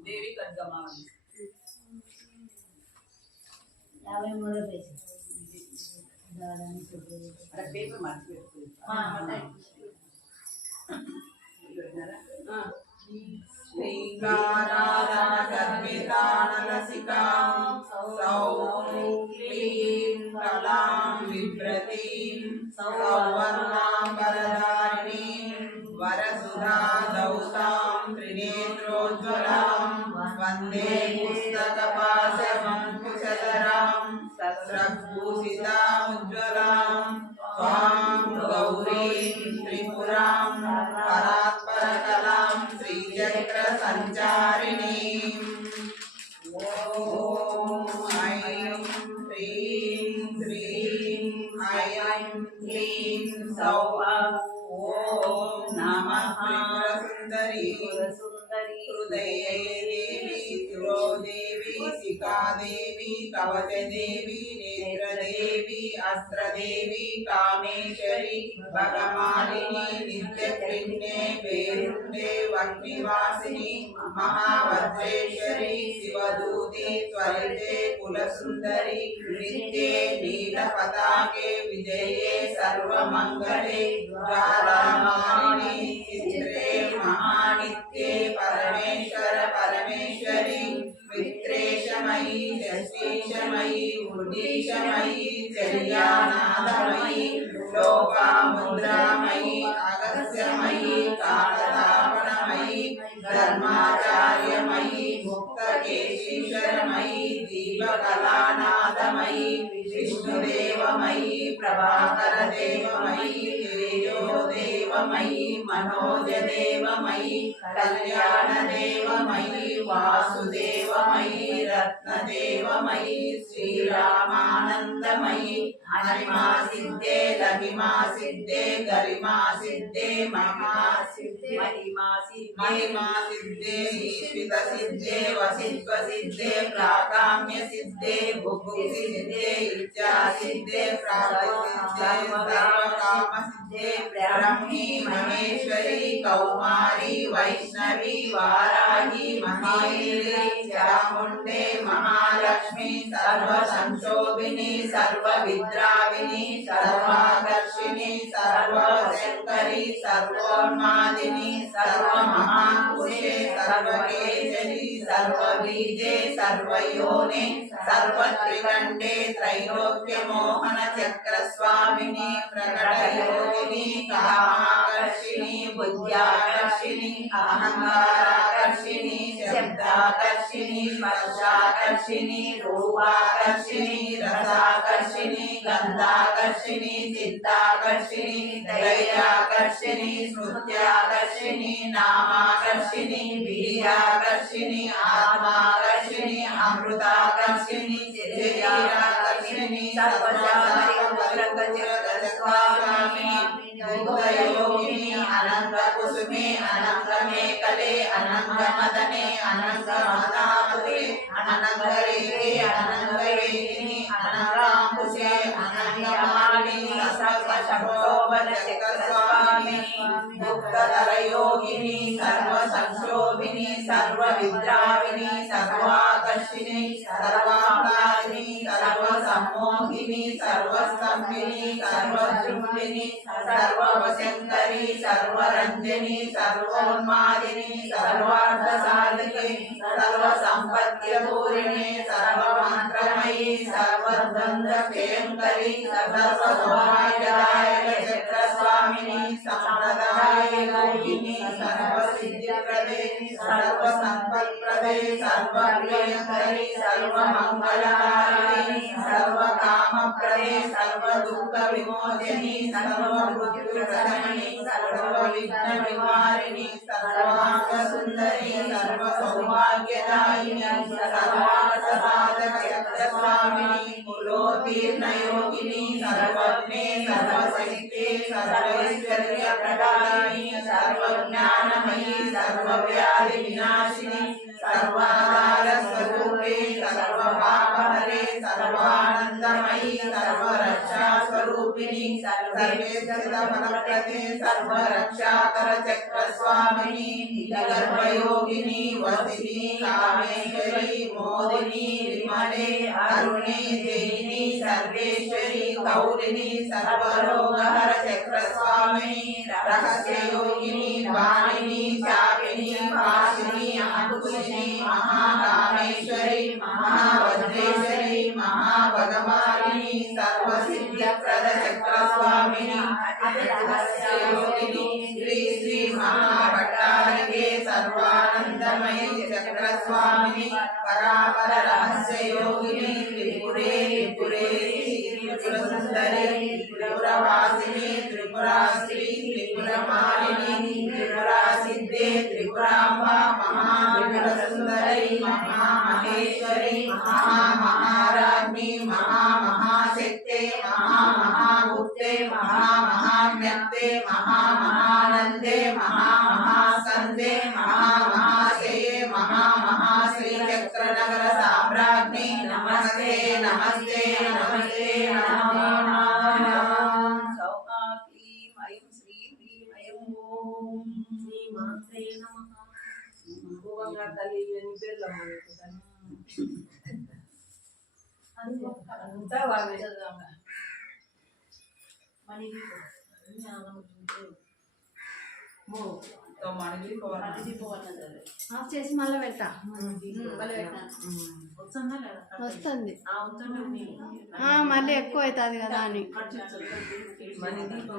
देवी कद्गमावली 53 page అక్కడ paper మార్చిపెట్టు శ్రీకారాధన గర్భితానలసికాం సౌం క్లీం కలాం విభ్రతీం సౌవర్ణాం వరదారిణీం వరసుధా దౌసాం త్రినేత్రోజ్వలాం వందే పుస్తకపాశమంకుశధరాం సస్రభూషితాముజ్వలాం త్వాం గౌరీం త్రిపురాం పరాత్పరకలాం శ్రీచక్ర సంచారిణీం ఓం ఐం హ్రీం శ్రీం ఐం క్లీం సౌః ఓం నమః త్రిపురసుందరీ హృదయే దేవి శిరోదేవి శిఖాదేవి కవచదేవి నేత్రదేవి అస్త్రదేవి కామేశ్వరి భగమాలిని నిత్యకృష్ణే పేరుండే వగ్నివాసిని మహావజ్రేశ్వరి శివదూతి త్వరితే కులసుందరి నిత్యే నీలపతాకే విజయే సర్వమంగళే జ్వాలామాలిని చిత్రే మహానిత్యే పరమేశ్వర పరమేశ్వరి విత్రేశమయీ జస్టీశమయీ ఉడీశమయీ చర్యానాథమయీ లోపాముద్రామయీ అగస్త్యమయీ కాలతాపనమయీ ధర్మాచార్యమయీ ముక్తకేశీశ్వరమయీ దీపకళానాథమయీ విష్ణుదేవమయీ ప్రభాకరదేవమయీ తేజోదేవమయీ మనోజదేవమయీ కళ్యాణదేవమయీ వాసుదేవమయీ రత్నదేవమయీ శ్రీరామానందమయీ అనిమా సిద్ధే లహిమా సిద్ధే గరిమా సిద్ధే మహిమా సిద్ధే మహిమా సిద్ధే ఈశ్విత సిద్ధే వసిత్వ సిద్ధే ప్రాకామ్య సిద్ధే బుద్ధి సిద్ధే ఇచ్చా సిద్ధే ప్రాప్తి సిద్ధే సర్వకామ సిద్ధే బ్రహ్మీ మహేశ్వరి కౌమారి వైష్ణవి వారాహి మహేశ్వరి చాముండే మహాలక్ష్మి సర్వ సంశోభిని సర్వ విద్రావిని సర్వాకర్షిణి సర్వశంకరి సర్వోన్మాదిని సర్వమహాపురుషే సర్వకేశరి సర్వబీజే సర్వయోనే సర్వత్రికండే త్రైలోక్యమోహన చక్రస్వామిని ప్రకటయోగిని కామాకర్షిణి బుద్ధ్యాకర్షిణి అహంకారాకర్షిణి శబ్దాకర్షిణి స్పర్శాకర్షిణి రూపాకర్షిణి రసాకర్షిణి గంధాకర్షిణి చిత్తాకర్షిణి ధైర్యాకర్షిణి స్మృత్యాకర్షిని నామాకర్షిని వీర్యాకర్షిని ఆత్మాకర్షిని అమృతాకర్షిని శరీరాకర్షిని సర్వస్వామిని యోగిని అనంత కుసుమే అనంత మేకలే అనంత మదనే అనంత మదాపురే అనంతరేఖే అనంతవేదిని అనంతాంకుశే అనంతమాలిని సర్వశోభన చక్రస్వామిని దుఃఖదరయోగిని సర్వ సంక్షోభిని సర్వ విద్రావిని సర్వాకర్షిని సర్వాహ్లాదిని సర్వ సమ్మోహిని సర్వస్తంభిని సర్వదృష్టిని సర్వవశంకరి సర్వరంజని సర్వోన్మాదిని సర్వార్థసాధికి సర్వ సంపత్తిపూరిణి సర్వమంత్రమయీ సర్వద్వంద్వ క్షయంకరి సర్వసౌభాగ్యదాయక చక్రస్వామిని సంప్రదాయ యోగిని సర్వసిద్ధిప్రదే సర్వసంపత్ప్రదే సర్వప్రియంకరి సర్వమంగళకారిణి సర్వకామప్రదే సర్వదుఃఖ విమోచని సర్వమృత్యుప్రశమని సర్వవిఘ్న నివారిణి సర్వాంగ సుందరి సర్వసౌభాగ్యదాయిని సర్వార్థసాధక చక్రస్వామిని కులోతీర్ణ యోగిని సర్వజ్ఞే సర్వశక్తే సర్వైశ్వర్య ప్రదాయిని సర్వజ్ఞానమయీ సర్వవ్యాధి వినాశిని సర్వాధార స్వరూపే సర్వపాపహరే సర్వానందమయీ సర్వరక్షా స్వరూపే स्वरूपिणी सर्वेश्वर फलप्रदे सर्वरक्षाकर चक्रस्वामिनी नीलगर्भयोगिनी वसिनी कामेश्वरी मोदिनी विमले अरुणे जैनी सर्वेश्वरी गौरिणी सर्वरोगहर चक्रस्वामिनी रहस्ययोगिनी वाणिनी चापिनी पाशिनी अंकुशिनी महाकामेश्वरी महाभद्रेश्वरी महाभगवानी सर्वसिद्धिप्रद चक्रस्वामिनी रहस्ययोगिनी श्री श्री महाभट्टारिके सर्वानंदमयी चक्रस्वामिनी परापर रहस्ययोगिनी त्रिपुरे त्रिपुरेशी त्रिपुरसुंदरी त्रिपुरवासिनी त्रिपुराश्री त्रिपुरमालिनी त्रिपुरासिद्धे त्रिपुराम्बा महात्रिपुरसुंदरी महामहेश्वरी महामहाराज्ञी महामहाशक्ते महामहागुप्ते महामहाज्ञप्ते महामहानन्दे महामहास्कन्दे महामहाशये महामहाश्रीचक्रनगर साम्राज्ञी नमस्ते नमस्ते नमस्ते नमो नमः सौहा क्लीं ऐं श्रीं ह्रीं ऐं ओं శ్రీమాత్రే నమః. భువంగా తల్లి అని పేర్లమ్మ అంతా వాళ్ళే तो मणिजी ఆఫ్ చేసి మళ్ళీ పెట్టా. వస్తుంది మళ్ళీ ఎక్కువ అవుతుంది కదా అని. मणिदीप